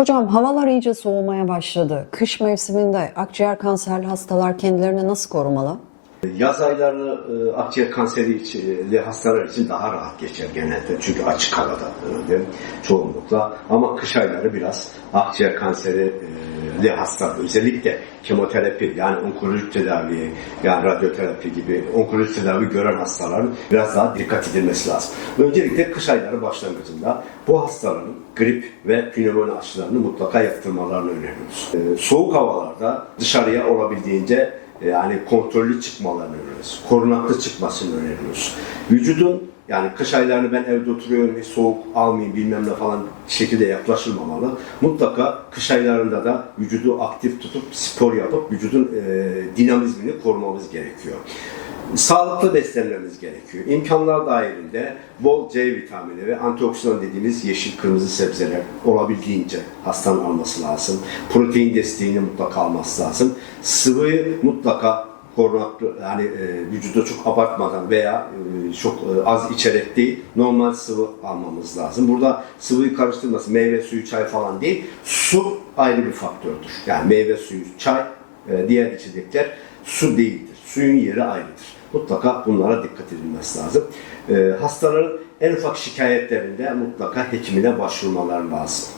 Hocam havalar iyice soğumaya başladı. Kış mevsiminde akciğer kanserli hastalar kendilerini nasıl korumalı? Yaz ayları e, akciğer kanseri içi- hastalar için daha rahat geçer genelde. Çünkü açık havada e, çoğunlukla. Ama kış ayları biraz akciğer kanseri e, hasta özellikle kemoterapi yani onkolojik tedavi yani radyoterapi gibi onkolojik tedavi gören hastaların biraz daha dikkat edilmesi lazım. Öncelikle kış ayları başlangıcında bu hastaların grip ve pnömoni aşılarını mutlaka yaptırmalarını öneriyoruz. E, soğuk havalarda dışarıya olabildiğince yani kontrollü çıkmalarını öneriyoruz. Korunaklı çıkmasını öneriyoruz. Vücudun yani kış aylarını ben evde oturuyorum ve soğuk almayayım bilmem ne falan şekilde yaklaşılmamalı. Mutlaka kış aylarında da vücudu aktif tutup spor yapıp vücudun e, dinamizmini korumamız gerekiyor. Sağlıklı beslenmemiz gerekiyor. İmkanlar dahilinde bol C vitamini ve antioksidan dediğimiz yeşil kırmızı sebzeler olabildiğince hastanın alması lazım. Protein desteğini mutlaka alması lazım. Sıvıyı mutlaka korunaklı yani e, vücuda çok abartmadan veya e, çok e, az içerek değil normal sıvı almamız lazım. Burada sıvıyı karıştırması meyve suyu çay falan değil su ayrı bir faktördür. Yani meyve suyu çay e, diğer içecekler su değildir. Suyun yeri ayrıdır. Mutlaka bunlara dikkat edilmesi lazım. E, hastaların en ufak şikayetlerinde mutlaka hekimine başvurmaları lazım.